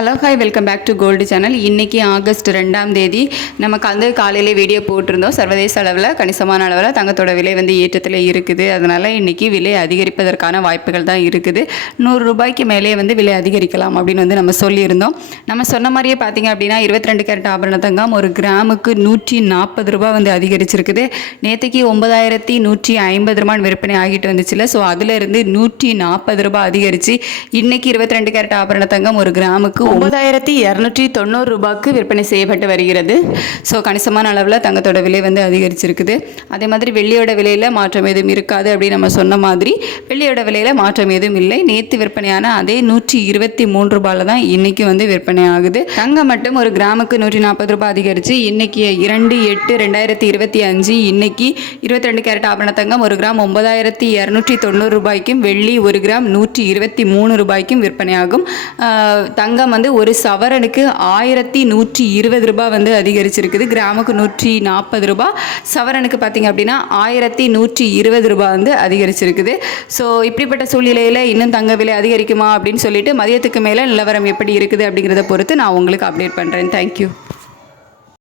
Hello hi welcome back to gold channel. இன்றைக்கி August 2ஆம் தேதி நமக்கு காலையிலே வீடியோ போட்டிருந்தோம். சர்வதேச அளவில் கணிசமான அளவில் தங்கத்தோட விலை ஏற்றத்தில் இருக்குது. அதனால் இன்றைக்கி விலை அதிகரிப்பதற்கான வாய்ப்புகள் தான் இருக்குது. 100 ரூபாய்க்கு மேலே விலை அதிகரிக்கலாம் அப்படின்னு நம்ம சொல்லியிருந்தோம். நம்ம சொன்ன மாதிரியே பார்த்திங்க அப்படின்னா 22 கேரட் ஆபரண தங்கம் ஒரு கிராமுக்கு 140 ரூபா அதிகரிச்சிருக்குது. நேற்றுக்கு 9150 ரூபான்னு விற்பனை ஆகிட்டு வந்துச்சுல. ஸோ அதிலிருந்து 140 ரூபாய் அதிகரித்து இன்றைக்கி 22 கேரட் ஆபரண தங்கம் ஒரு கிராமுக்கு 9290 ரூபாய்க்கு விற்பனை செய்யப்பட்டு வருகிறது. ஸோ கணிசமான அளவில் தங்கத்தோட விலை அதிகரிச்சிருக்குது. அதே மாதிரி வெள்ளியோட விலையில் மாற்றம் எதுவும் இருக்காது அப்படின்னு நம்ம சொன்ன மாதிரி வெள்ளியோட விலையில் மாற்றம் எதுவும் இல்லை. நேற்று விற்பனையான அதே 123 ரூபாயில் தான் இன்றைக்கி விற்பனை ஆகுது. தங்கம் மட்டும் ஒரு கிராமுக்கு 140 ரூபாய் அதிகரித்து இன்றைக்கி 2/8/2025 இன்னைக்கு 22 கேரட் ஆபரண தங்கம் ஒரு கிராம் 9290 ரூபாய்க்கும் வெள்ளி ஒரு கிராம் 123 ரூபாய்க்கும் விற்பனையாகும். தங்கம் ஒரு சவரனுக்கு 1120 ரூபாய் அதிகரிச்சிருக்குது. கிராமுக்கு 140 ரூபாய், சவரனுக்கு பார்த்திங்க அப்படின்னா 1120 ரூபாய் அதிகரிச்சிருக்குது. ஸோ இப்படிப்பட்ட சூழ்நிலையில் இன்னும் தங்க விலை அதிகரிக்குமா அப்படின்னு சொல்லிட்டு மதியத்துக்கு மேலே நிலவரம் எப்படி இருக்குது அப்படிங்கிறத பொறுத்து நான் உங்களுக்கு அப்டேட் பண்ணுறேன். தேங்க்யூ.